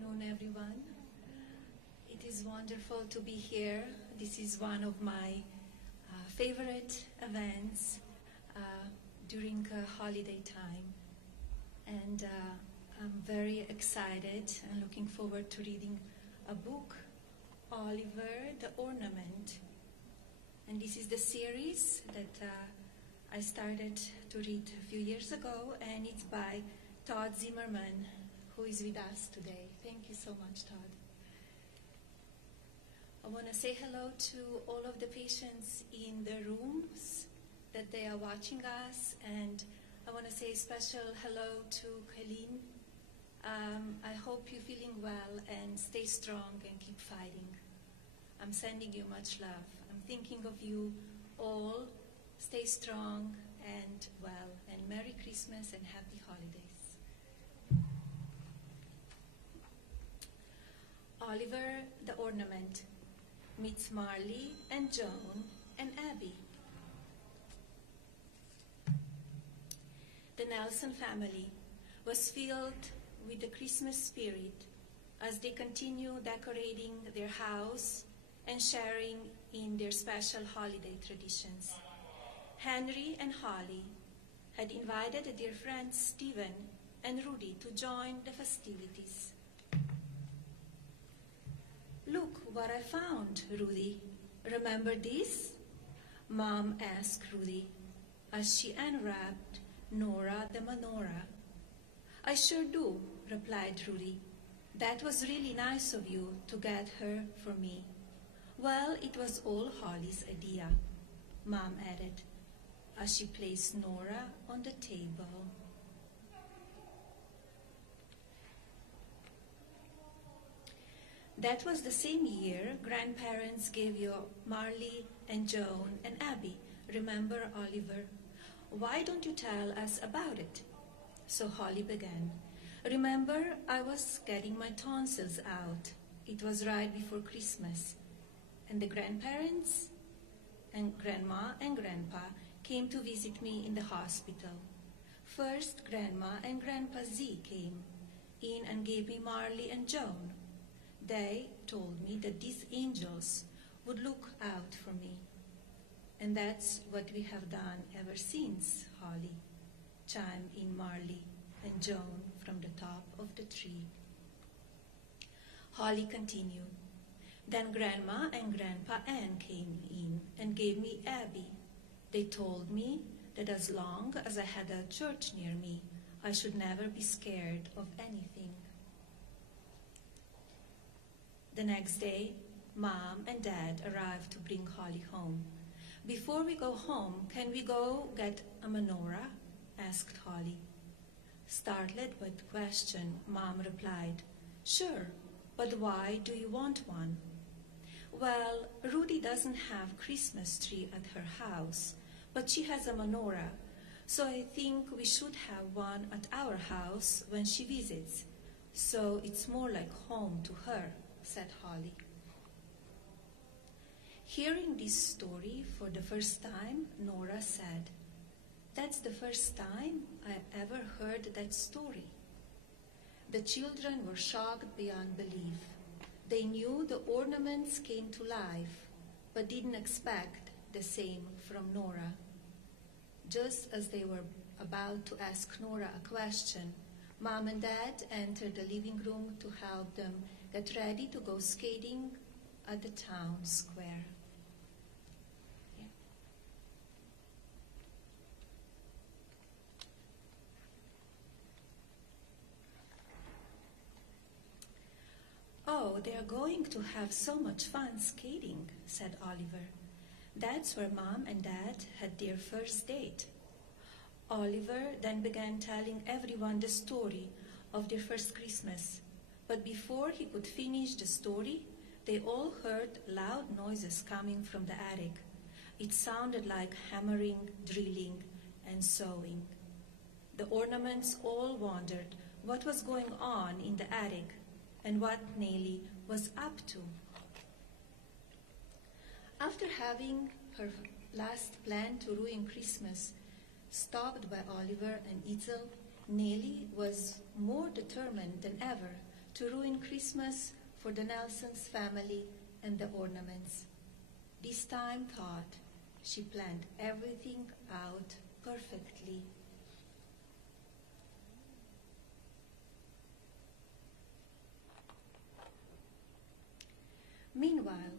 afternoon, everyone. It is wonderful to be here. This is one of my favorite events during holiday time. And I'm very excited and looking forward to reading a book, Oliver the Ornament. And this is the series that I started to read a few years ago, and it's by Todd Zimmerman, who is with us today. Thank you so much, Todd. I want to say hello to all of the patients in the rooms that they are watching us, and I want to say a special hello to Colleen. I hope you're feeling well and stay strong and keep fighting. I'm sending you much love. I'm thinking of you all. Stay strong and well, and Merry Christmas and Happy Holidays. Oliver the Ornament meets Marley and Joan and Abby. The Nelson family was filled with the Christmas spirit as they continue decorating their house and sharing in their special holiday traditions. Henry and Holly had invited their friends Stephen and Rudy to join the festivities. "Look what I found, Rudy. Remember this?" Mom asked Rudy as she unwrapped Nora the menorah. "I sure do," replied Rudy. "That was really nice of you to get her for me." "Well, it was all Holly's idea," Mom added as she placed Nora on the table. That was the same year grandparents gave you Marley and Joan and Abby. Remember, Oliver? Why don't you tell us about it? So Holly began. "Remember, I was getting my tonsils out. It was right before Christmas. And the grandparents and Grandma and Grandpa came to visit me in the hospital. First, Grandma and Grandpa Z came in and gave me Marley and Joan. They told me that these angels would look out for me. And that's what we have done ever since, Holly," chimed in Marley and Joan from the top of the tree. Holly continued. "Then Grandma and Grandpa Ann came in and gave me Abby. They told me that as long as I had a church near me, I should never be scared of anything." The next day, Mom and Dad arrived to bring Holly home. "Before we go home, can we go get a menorah?" asked Holly. Startled by the question, Mom replied, "Sure, but why do you want one?" "Well, Rudy doesn't have a Christmas tree at her house, but she has a menorah, so I think we should have one at our house when she visits, so it's more like home to her," said Holly. Hearing this story for the first time, Nora said, "That's the first time I ever heard that story." The children were shocked beyond belief. They knew the ornaments came to life, but didn't expect the same from Nora. Just as they were about to ask Nora a question, Mom and Dad entered the living room to help them get ready to go skating at the town square. "Oh, they're going to have so much fun skating," said Oliver. That's where Mom and Dad had their first date. Oliver then began telling everyone the story of their first Christmas. But before he could finish the story, they all heard loud noises coming from the attic. It sounded like hammering, drilling, and sewing. The ornaments all wondered what was going on in the attic and what Nellie was up to. After having her last plan to ruin Christmas stopped by Oliver and Itzel, Nellie was more determined than ever to ruin Christmas for the Nelsons family and the ornaments. This time thought she planned everything out perfectly. Meanwhile,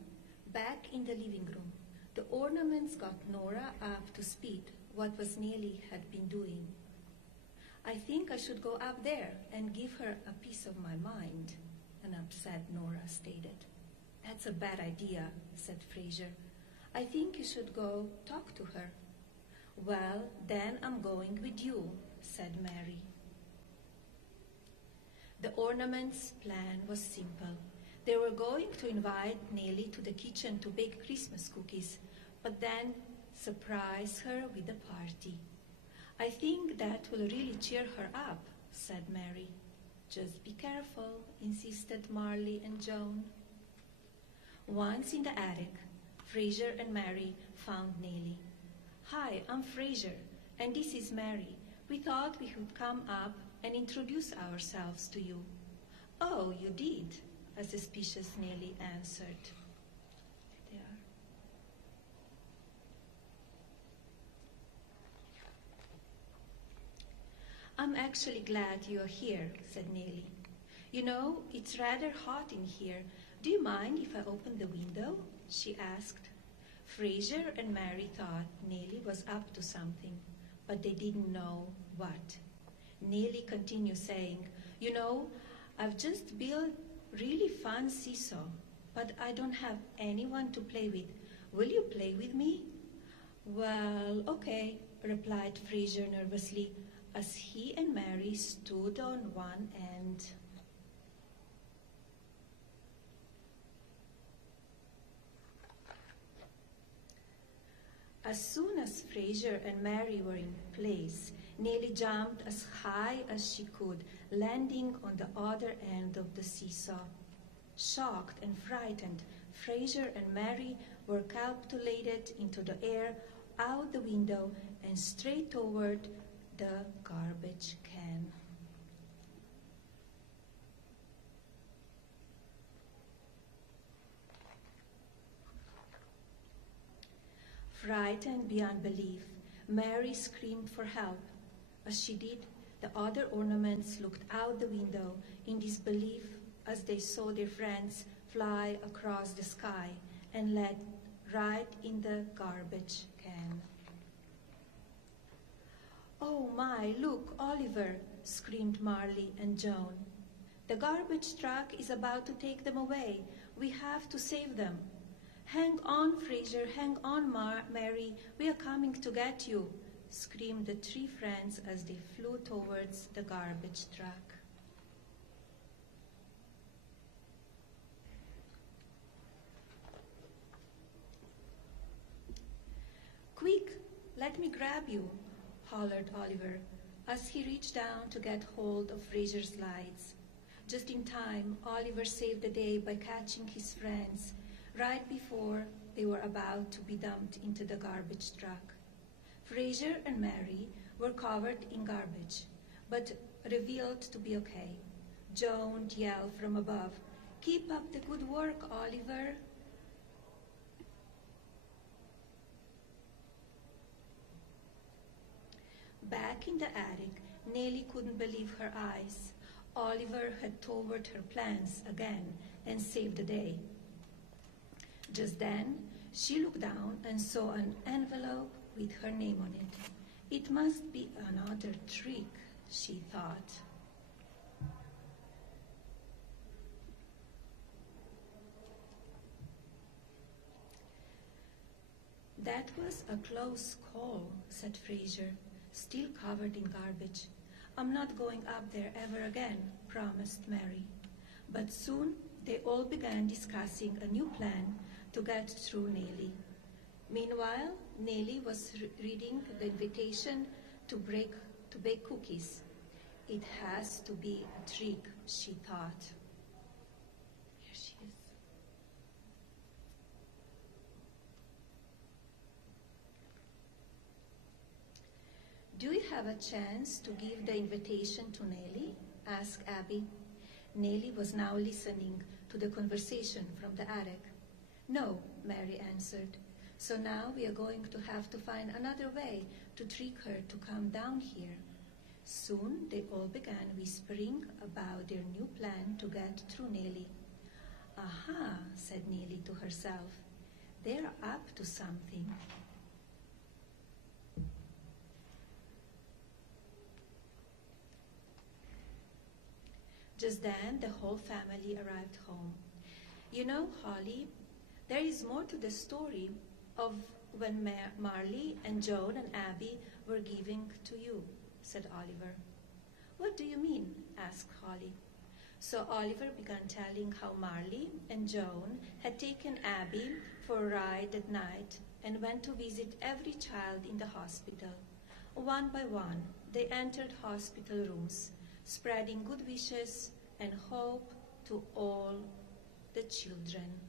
back in the living room, the ornaments got Nora up to speed what was Nellie had been doing. "I think I should go up there and give her a piece of my mind," an upset Nora stated. "That's a bad idea," said Fraser. "I think you should go talk to her." "Well, then I'm going with you," said Mary. The ornaments' plan was simple. They were going to invite Nellie to the kitchen to bake Christmas cookies, but then surprise her with a party. "I think that will really cheer her up," said Mary. "Just be careful," insisted Marley and Joan. Once in the attic, Fraser and Mary found Nellie. "Hi, I'm Fraser, and this is Mary. We thought we would come up and introduce ourselves to you." "Oh, you did," a suspicious Nellie answered. There they are. "I'm actually glad you're here," said Nellie. "You know, it's rather hot in here. Do you mind if I open the window?" she asked. Fraser and Mary thought Nellie was up to something, but they didn't know what. Nellie continued saying, "You know, I've just built really fun seesaw, but I don't have anyone to play with. Will you play with me?" "Well, okay," replied Fraser nervously, as he and Mary stood on one end. As soon as Fraser and Mary were in place, Nellie jumped as high as she could, landing on the other end of the seesaw. Shocked and frightened, Fraser and Mary were catapulted into the air, out the window, and straight toward the garbage can. Frightened beyond belief, Mary screamed for help. As she did, the other ornaments looked out the window in disbelief as they saw their friends fly across the sky and land right in the garbage can. "Oh my, look, Oliver!" screamed Marley and Joan. "The garbage truck is about to take them away. We have to save them." "Hang on, Fraser, hang on, Mary, we are coming to get you," screamed the three friends as they flew towards the garbage truck. "Quick, let me grab you," hollered Oliver as he reached down to get hold of Fraser's slides. Just in time, Oliver saved the day by catching his friends right before they were about to be dumped into the garbage truck. Fraser and Mary were covered in garbage, but revealed to be okay. Joan yelled from above, "Keep up the good work, Oliver." Back in the attic, Nellie couldn't believe her eyes. Oliver had thwarted her plans again and saved the day. Just then, she looked down and saw an envelope with her name on it. "It must be another trick," she thought. "That was a close call," said Fraser, still covered in garbage. "I'm not going up there ever again," promised Mary. But soon they all began discussing a new plan to get through Nellie. Meanwhile, Nellie was reading the invitation to bake cookies. "It has to be a trick," she thought. Here she is. "Do we have a chance to give the invitation to Nellie?" asked Abby. Nellie was now listening to the conversation from the attic. "No," Mary answered. "So now we are going to have to find another way to trick her to come down here." Soon they all began whispering about their new plan to get through Nellie. "Aha," said Nellie to herself. "They're up to something." Just then, the whole family arrived home. "You know, Holly, there is more to the story of when Marley and Joan and Abby were giving to you," said Oliver. "What do you mean?" asked Holly. So Oliver began telling how Marley and Joan had taken Abby for a ride at night and went to visit every child in the hospital. One by one, they entered hospital rooms, spreading good wishes and hope to all the children.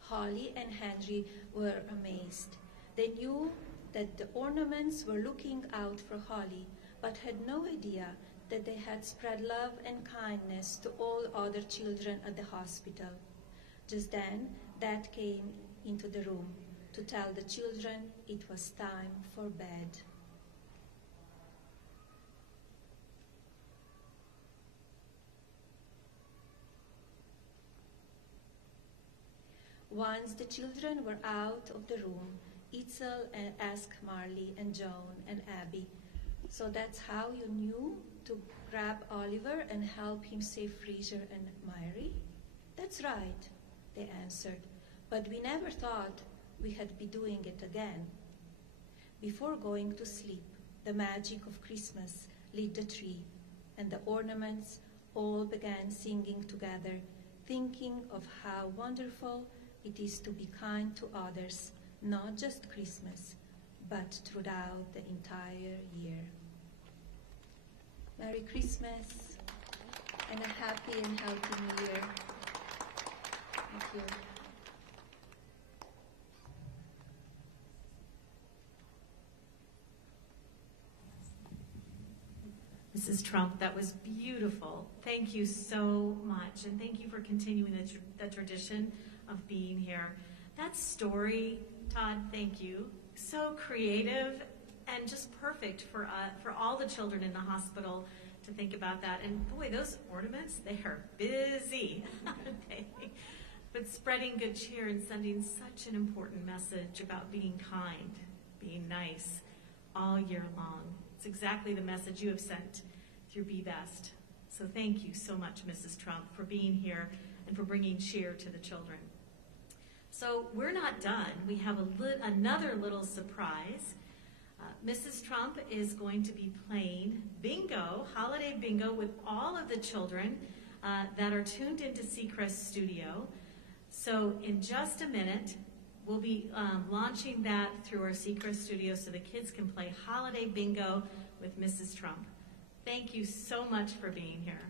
Holly and Henry were amazed. They knew that the ornaments were looking out for Holly, but had no idea that they had spread love and kindness to all other children at the hospital. Just then, Dad came into the room to tell the children it was time for bed. Once the children were out of the room, Itzel asked Marley and Joan and Abby, "So that's how you knew to grab Oliver and help him save Fraser and Mary?" "That's right," they answered, "but we never thought we had be doing it again." Before going to sleep, the magic of Christmas lit the tree, and the ornaments all began singing together, thinking of how wonderful it is to be kind to others, not just Christmas, but throughout the entire year. Merry Christmas and a happy and healthy New Year. Thank you. Mrs. Trump, that was beautiful. Thank you so much, and thank you for continuing the tradition of being here. That story, Todd, thank you. So creative and just perfect for all the children in the hospital to think about that. And boy, those ornaments, they are busy. But spreading good cheer and sending such an important message about being kind, being nice all year long. It's exactly the message you have sent through Be Best. So thank you so much, Mrs. Trump, for being here and for bringing cheer to the children. So we're not done. We have another little surprise. Mrs. Trump is going to be playing bingo, holiday bingo, with all of the children that are tuned into Seacrest Studio. So in just a minute, we'll be launching that through our Seacrest Studio so the kids can play holiday bingo with Mrs. Trump. Thank you so much for being here.